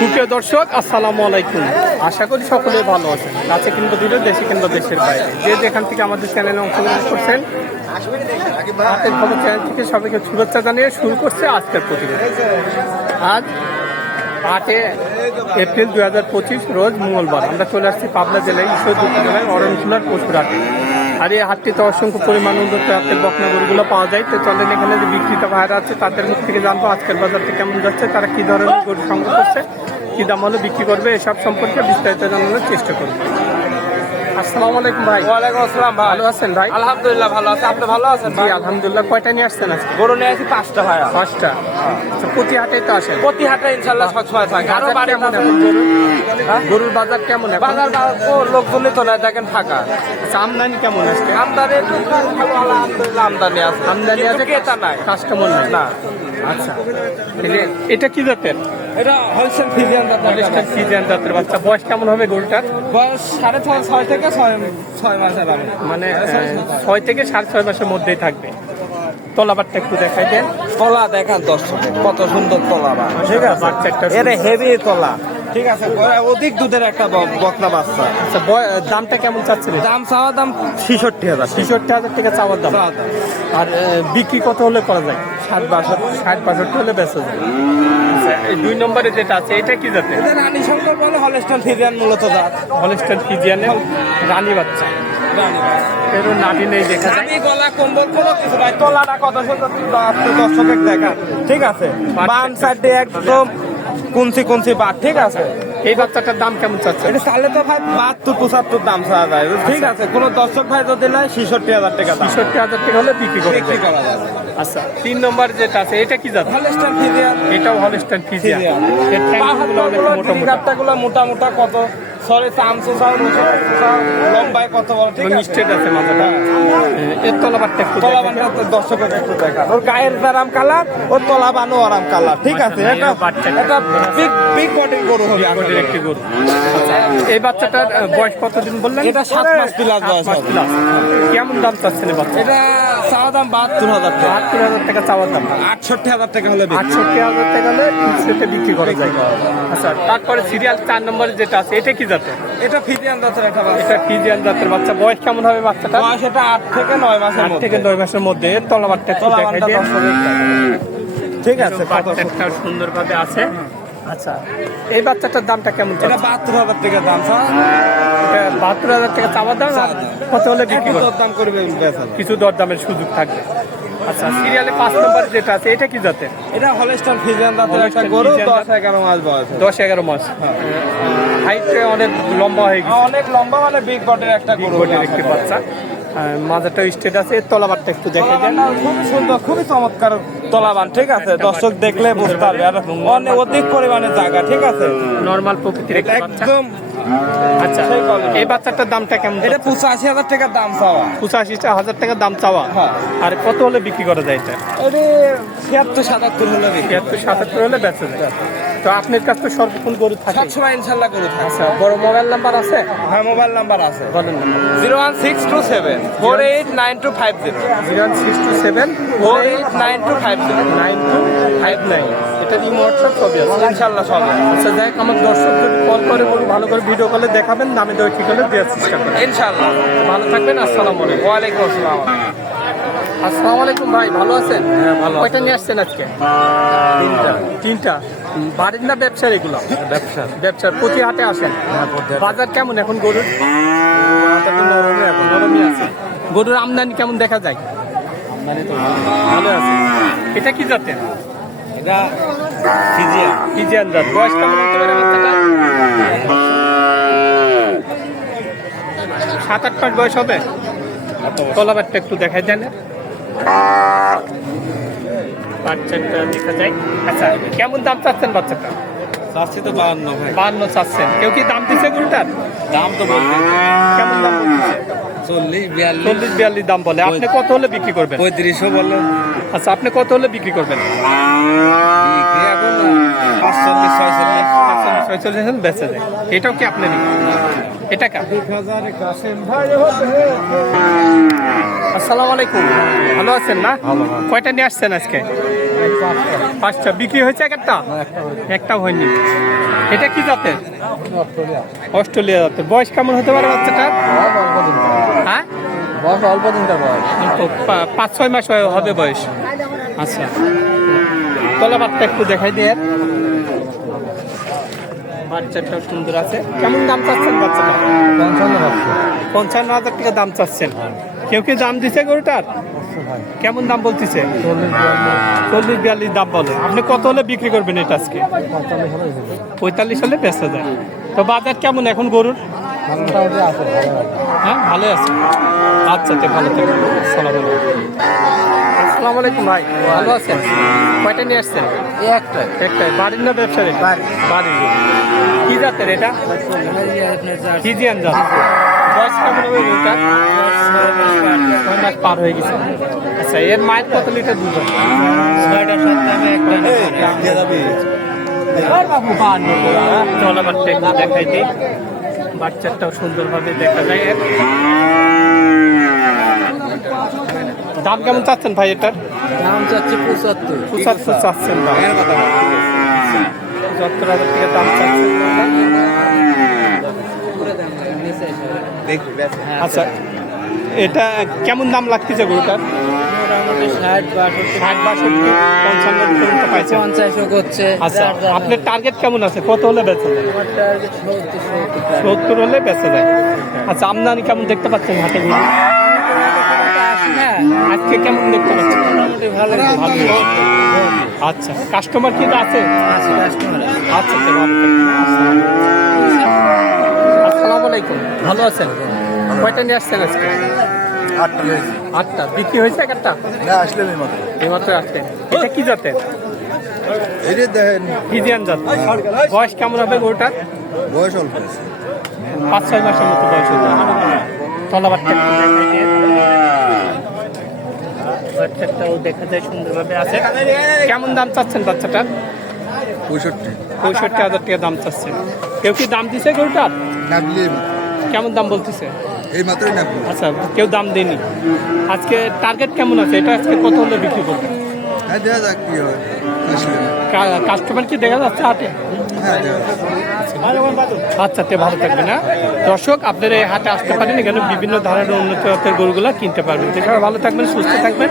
সুপ্রিয় দর্শক, আসসালামু আলাইকুম। আশা করি সকলে ভালো আছেন। কাছে কিংবা দূরে, দেশে কিংবা দেশের বাইরে। যে যেখান থেকে আমাদের চ্যানেলে অংশগ্রহণ করছেন, হাতের খবর চ্যানেল থেকে সবাইকে শুভেচ্ছা জানিয়ে শুরু করছে আজকের প্রতিবেদন। আজ আটে এপ্রিল দু হাজার পঁচিশ, রোজ মঙ্গলবার। আমরা চলে আসছি পাবনা জেলায় ঈশ্বরদী জেলায় অরণখোলার পশুর হাটে আর এই হাটটিতে অসংখ্য পরিমাণ উন্নত জাতের বকনা গরুগুলো পাওয়া যায়। তো চলেন এখানে যে বিক্রেতা ভাইরা আছে, তাদের মুখ থেকে জানব আজকের বাজারটা কেমন যাচ্ছে, তারা কী ধরনের গরু সংগ্রহ করছে, কী দাম হলে, বিক্রি করবে, এসব সম্পর্কে বিস্তারিত জানানোর চেষ্টা করবে। আসসালামু আলাইকুম ভাই। ওয়ালাইকুম আসসালাম ভাই। ভালো আছেন ভাই? আলহামদুলিল্লাহ ভালো আছে। আপনি ভালো আছেন জি আলহামদুলিল্লাহ। কয়টা নিয়ে আসছেন আজকে? গরু নিয়ে আসি পাঁচটা ভাই পাঁচটা। আচ্ছা, প্রতি হাটে তো আসেন? প্রতি হাটে ইনশাল্লাহ সবসময় থাকে। আরও বাড়ি গরুর? বাজার কেমন বাজার তো লোকজনই তো নাই দেখেন ফাঁকা। আচ্ছা, আমদানি কেমন আজকে? আমদানি আমদানি আছে। আমদানি আছে ক্রেতা নাই। কাস্টমার নাই। না। আচ্ছা। এটা কি জাতের? এটা হোলসেল ফিজিয়ান হলিস্টার ফিজিয়ান জাতের বাচ্চা। বয়স কেমন হবে গরুটার? বয়স সাড়ে ছয় ছয় থেকে ছয় ছয় মাসের মানে ছয় থেকে সাড়ে ছয় মাসের মধ্যেই থাকবে। তলাবারটা একটু দেখাই দেন। তলা দেখান দর্শক কত সুন্দর তলাবার ঠিক আছে বাচ্চা একটা এটা হেভি তলা। ঠিক আছে অধিক দুধের একটা বকনা বাচ্চা। আচ্ছা দামটা কেমন চাচ্ছিলেন দাম চাওয়া দাম ছেষট্টি হাজার ছেষট্টি হাজার টাকা চাওয়ার দাম। আর বিক্রি কত হলে করা যায়? ষাট বাষট্টি। ষাট বাষট্টি হলে বেঁচে যায়। আচ্ছা এই দুই নম্বরে যেটা আছে এটা কি জাতের? রানী শঙ্কর বলে হলস্টন ফিজিয়ান মূলত জাত। হলিস্টার ফিজিয়ানের রানী বাচ্চা। এর নাভি নেই দেখা গলা কম্বল কোনো কিছু নাই। তলাটা কত সুন্দর দর্শকের দেখা ঠিক আছে বাম সাইডে একদম কুঞ্চি কুঞ্চি বাদ ঠিক আছে? এই বাচ্চাটার দাম কেমন চাচ্ছে? এটা চালে তো ভাই বাহাত্তর পঁচাত্তর দাম চাওয়া যায় ঠিক আছে কোন দর্শক ভাই যদি নাই ছেষট্টি হাজার টাকা ছেষট্টি হাজার টাকা হলে বিক্রি করে বিক্রি করা যাবে আচ্ছা। তিন নম্বর যেটা আছে এটা কি জাত? হলস্টার ফিজিয়া এটাও হলস্টার ফিজিয়া মোটা মোটা কত? সরে লম্বায় কত বড় ঠিক আছে? স্টেট আছে মাথাটা। এর তলাবারটা একটু তলা দেখেন। বানটা দর্শকের একটু দেখা। ওর গায়ের আরাম কালার ওর আরাম কালার ঠিক আছে? এটা বাচ্চাটা- এটা বিগ বিগ বডির গরু হবে। কোটের একটি গরু। এই বাচ্চাটার বয়স কতদিন বললেন? এটা সাত মাস প্লাস বয়স কেমন দাম চাচ্ছেন এই বাচ্চা এটা চাওয়া দাম বাহাত্তর হাজার টাকা। বাহাত্তর হাজার টাকা চাওয়ার দাম। আটষট্টি হাজার টাকা হলে আটষট্টি হাজার টাকা হলে ফিক্সেটে বিক্রি করা যায়। আচ্ছা তারপরে সিরিয়াল চার নম্বরে যেটা আছে এটা কি জাতের? এটা ফিজিয়ান জাতের একটা বাচ্চা। এটা ফিজিয়ান জাতের বাচ্চা। বয়স কেমন হবে বাচ্চাটা বয়স এটা আট থেকে নয় মাসের আট থেকে নয় মাসের মধ্যে। তলাবারটা একটু তলা দেখাই দেখা। ঠিক আছে। বাচ্চাটা সুন্দরভাবে আছে। আচ্ছা এই বাচ্চাটার দামটা কেমন এটা বাহাত্তর হাজার টাকা দাম চাওয়া এটা বাহাত্তর হাজার টাকা চাওয়ার দাম কত হলে বিক্রি দরদাম করবে কিছু দরদামের সুযোগ থাকবে। আচ্ছা সিরিয়ালে পাঁচ নম্বর যেটা আছে এটা কি জাতে এটা হলস্টন ফিজিয়ান জাতের একটা গরু দশ এগারো মাস বয়স দশ এগারো মাস। হাইটে অনেক লম্বা হয়ে গেছে। অনেক লম্বা মানে বিগ বটের একটা গরু একটি বাচ্চা। মাজাটা স্টেট আছে তলাবারটা একটু দেখে দেন। তলাবানটা খুবই সুন্দর খুবই চমৎকার তলাবান ঠিক আছে? দর্শক দেখলে বুঝতে পারবে। আর অনেক অধিক পরিমাণে জায়গা ঠিক আছে? নর্মাল প্রকৃতির একদম আচ্ছা এই বাচ্চাটার দামটা কেমন এটা পঁচাশি হাজার টাকার দাম চাওয়া। পঁচাশি হাজার টাকা দাম চাওয়া। হ্যাঁ। আর কত হলে বিক্রি করা যায় এটা? এটা ছিয়াত্তর সাতাত্তর হলে বিক্রি ছিয়াত্তর সাতাত্তর হলে বেঁচে যায়। তো আপনার কাছে তো সর্বক্ষণ গরু থাকে। সবসময় ইনশাল্লাহ গরু থাকে। আচ্ছা বড় মোবাইল নাম্বার আছে? হ্যাঁ মোবাইল নাম্বার আছে। বলেন zero one six two seven four eight nine two five zero zero six two seven four eight nine two five zero nine two five nine এটা ইমো হোয়াটসঅ্যাপ সবই আছে। ইনশাল্লাহ সব আচ্ছা যাই হোক, আমার দর্শক যদি কল করে বলুন ভালো করে ভিডিও কলে দেখাবেন দামে দেওয়া ঠিক হলে দেওয়ার চেষ্টা করবেন। ইনশাল্লাহ। ভালো থাকবেন আসসালামু আলাইকুম। ওয়ালাইকুম আসসালাম। আসসালামু আলাইকুম ভাই ভালো আছেন? হ্যাঁ ভালো কয়টা নিয়ে আসছেন আজকে? তিনটা। তিনটা? বাড়ির না ব্যবসার এগুলো? ব্যবসা ব্যবসার। প্রতি হাটে আসেন? বাজার কেমন এখন গরুর? আছে। গরুর আমদানি কেমন দেখা যায়? মানে তো ভালো আছে। এটা কি জাতের? এটা ফিজিয়ান। ফিজিয়ান জাত। বয়স কেমন হতে পারে বাচ্চাটা সাত আট মাস বয়স হবে? তলাবারটা একটু দেখাই দেন। বাচ্চাটা দেখা যায়। আচ্ছা কেমন দাম চাচ্ছেন বাচ্চাটা? চাচ্ছি তো বাহান্ন ভাই। বান্ন চাচ্ছেন। কেউ কি দাম দিচ্ছে গরুটার দাম তো বলবে কেমন দাম চল্লিশ বিয়াল্লিশ। চল্লিশ বিয়াল্লিশ দাম বলে। আপনি কত হলে বিক্রি করবেন? পঁয়ত্রিশও বলে। আচ্ছা আপনি কত হলে বিক্রি করবেন? পাঁচচল্লিশ ছয়চল্লিশ। পাঁচচল্লিশ ছয়চল্লিশ বেঁচে যায় এটাও কি আপনি এটা কা হাজার আসসালামু আলাইকুম। ভালো আছেন না? কয়টা নিয়ে আসছেন আজকে? পাঁচটা। বিক্রি হয়েছে এক একটা? একটাও হয়নি। এটা কি জাতের? অস্ট্রেলিয়া জাতের। বয়স কেমন হতে পারে বাচ্চাটা হ্যাঁ? বয়স অল্প দিনকার বয়স। পাঁচ ছয় মাস হবে বয়স। আচ্ছা। তলা বাচ্চা একটু দেখাই দিয়ে বাচ্চাটা সুন্দর আছে। কেমন দাম চাচ্ছেন বাচ্চাটা? পঞ্চান্ন পাঁচশো পঞ্চান্ন হাজার টাকা দাম চাচ্ছেন। কেউ কি দাম দিছে গরুটার? কেমন দাম বলতেছে? চল্লিশ বিয়াল্লিশ দাম বলে। আপনি কত হলে বিক্রি করবেন এটা আজকে? পঁয়তাল্লিশ হলে বেচা যায়। তো বাজার কেমন এখন গরুর? হ্যাঁ ভালো আছে। আচ্ছা তে ভালো থাকবেন। সালাম আসসালামু আলাইকুম ভাই। ভালো আছেন? কয়টা নিয়ে আসছেন? এই একটা একটাই। বাড়ির না ব্যবসার বাড়ির। বাড়ির কি জাতের এটা? জাত। বয়স কেমন হবে এটা ছয় মাস পার হয়ে গেছে। আচ্ছা এর মায়ের কত লিটার দুধ? হয়? ছয়টা সপ্তাহে একটা চলা দেখাই দিই। বাচ্চাটাও সুন্দরভাবে দেখা যায়। দাম কেমন চাচ্ছেন ভাই এটার? দাম চাচ্ছে পঁচাত্তর। পঁচাত্তর চাচ্ছেন দাম সত্তর হাজার টাকা দাম চাচ্ছেন আচ্ছা। এটা কেমন দাম লাগতেছে গরুটার? আচ্ছা আপনার টার্গেট কেমন আছে? কত হলে বেচা যায়? সত্তর হলে বেচা যায়। আচ্ছা আমদানি কেমন দেখতে পাচ্ছেন হাতে গরু? আজকে কেমন দেখতে পাচ্ছেন? ভালো ভালো। আচ্ছা কাস্টমার কি আছে? কাস্টমার আচ্ছা। আসসালামু আলাইকুম। ভালো আছেন? কয়টা নিয়ে আসছেন আজকে? আটটা আটটা। বিক্রি হয়েছে একটা? না আসলে আমি মাত্র। এইমাত্র আসছে এটা কি জাতের? দেখেন। ফিজিয়ান জাত। বয়স কেমন হবে গরুটার বয়স অল্প পাঁচ ছয় মাসের মতো বয়স হতে তলাবারটা বাচ্চাটাও দেখা যায় সুন্দরভাবে আছে। কেমন দাম চাচ্ছেন বাচ্চাটার? পঁয়ষট্টি। পঁয়ষট্টি হাজার টাকা দাম চাচ্ছেন। কেউ কি দাম দিছে গরুটার? কেমন দাম বলতেছে? এই মাত্রই আচ্ছা কেউ দাম দেয়নি। আজকে টার্গেট কেমন আছে? এটা আজকে কত হলে বিক্রি করবে? হ্যাঁ দেখা যাক কি হয়। কাস্টমার কি দেখা যাচ্ছে? হাটে? হ্যাঁ। আচ্ছা তে ভালো থাকবে না দর্শক আপনারা এই হাটে আসতে পারেন এখানে বিভিন্ন ধরনের উন্নত গরুগুলা কিনতে পারবেন। তো ভালো থাকবেন সুস্থ থাকবেন।